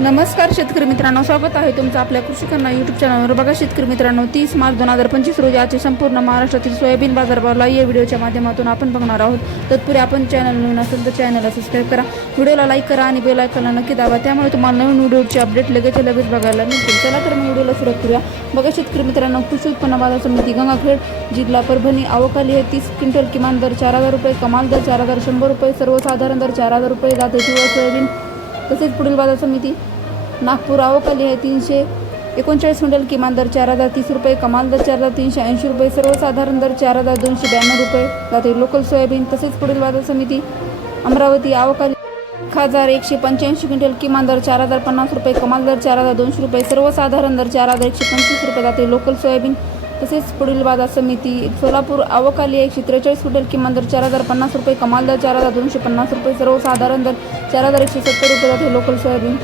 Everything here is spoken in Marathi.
नमस्कार शेतकरी मित्रांनो स्वागत आहे तुमचं आपल्या कृषी कन्या यूट्यूब चॅनलवर बघा शेतकरी मित्रांनो तीस मार्च दोन हजार पंचवीस रोजी आजचे संपूर्ण महाराष्ट्रातील सोयाबीन बाजारभावला या व्हिडिओच्या माध्यमातून आपण बघणार आहोत. तत्पूर्वी आपण चॅनल नवीन असेल तर चॅनलला सबस्क्राईब करा. व्हिडिओला लाईक करा आणि बेल आयकॉनला नक्की दावा त्यामुळे तुम्हाला नवीन व्हिडिओचे अपडेट लगेच लगेच बघायला मिळतील. चला तर मग व्हिडिओला सुरुवात करूया. बघा शेतकरी मित्रांनो कृषी उत्पन्न बाजार समिती गंगाखेड जिल्हा परभणी आवकाली हे तीस क्विंटल किमान दर चार हजार रुपये कमाल दर चार हजार शंभर रुपये सर्वसाधारण दर चार हजार रुपये जाते किंवा सोयाबीन तसेच पुढील बाजार समिती नागपूर आवकाली आहे तीनशे एकोणचाळीस क्विंटल किमान दर चार हजार तीस रुपये कमाल दर चार हजार तीनशे ऐंशी रुपये सर्वसाधारण दर चार हजार दोनशे ब्याण्णव रुपये. जाते लोकल सोयाबीन तसेच पुढील बाजार समिती अमरावती आवकाली. एक हजार एकशे पंच्याऐंशी क्विंटल किमान दर चार हजार पन्नास रुपये कमाल दर चार हजार दोनशे रुपये सर्वसाधारण दर चार हजार एकशे पंचवीस रुपये. जाते लोकल सोयाबीन तसेच पुढील बाजार समिती सोलापूर अवकाली एकशे त्रेचाळीस क्विंटल किमान दर चार हजार पन्नास रुपये कमाल दर चार हजार दोनशे पन्नास रुपये सर्वसाधारण दर चार हजार एकशे सत्तर रुपये जाते. Local soybean